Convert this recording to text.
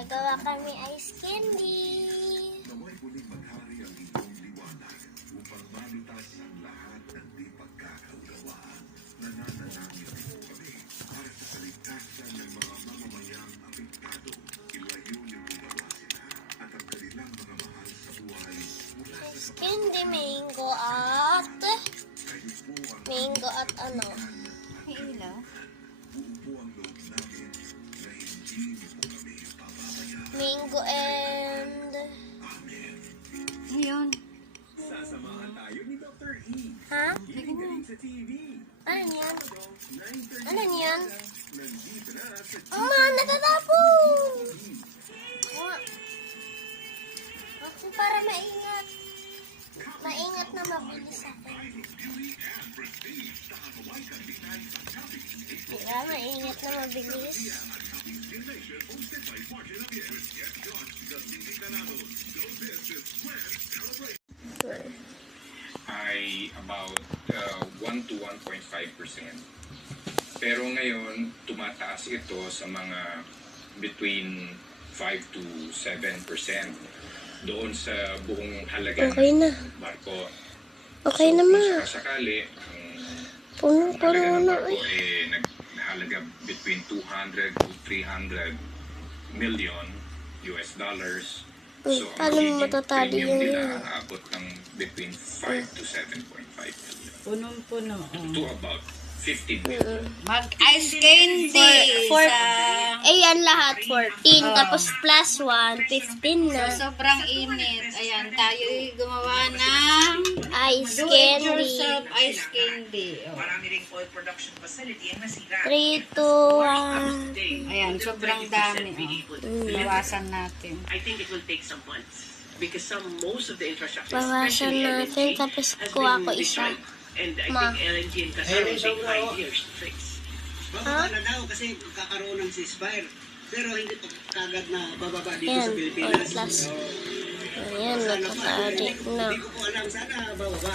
Gagawa kami ice candy. Naway muling maghari ang inyong liwanag upang malutas ang lahat ng di pagkakaunawaan. Nananalangin din po kami para sa kaligtasan ng mga mamamayang apektado. Ilayo niyo po nawa sila at ang kanilang mga mahal sa buhay mula sa Ice candy, mango at kayo po ang ano? May ilaw? buo po ang loob namin na hindi niyo po kami pababayaan. Mango and... Amen. Ayun. Sasamahan tayo ni Dr. E. Ha? Galing sa TV. Ano yan? 9:30 Ano yan? Nandito na sa Ama, natatapon! Ako para maingat. Maingat na mabilis ako. Diba? Maingat na mabilis. Ay about 1 to 1.5%. Pero ngayon, tumataas ito sa mga between 5 to 7% doon sa buong halaga Okay na. ng barko. Okay na, Kung ma. sakasakali, ang Puno-puno halaga ng na. barko naghalaga between 200 to 300 million US dollars. So, paano ang magiging matatali premium yun? nila aabot ng between 5 to 7.5 million Punong-puno. to about 15 million. Mag-ice candy. For, sa... yan lahat, 14. Tapos plus 1, 15 na. Sa sobrang init. Ayan, tayo gumawa ng Ice candy. do-it-yourself ice candy. Oh. Marami ring oil production facility ang nasira. 3, 2, 1. Ayan, sobrang dami. Bawasan natin. I think it will take some months because most of the infrastructure, Bawasan especially natin. LNG, Tapos has kuha ko been isa. destroyed. And I Ma. think LNG and Qatar will take 5 years to fix. Bababa na daw kasi magkakaroon ng ceasefire. Pero hindi pa kagad na bababa dito Ayan, sa Pilipinas. plus. Ayan, nakaka-addict na. Hindi ko po alam sana bababa.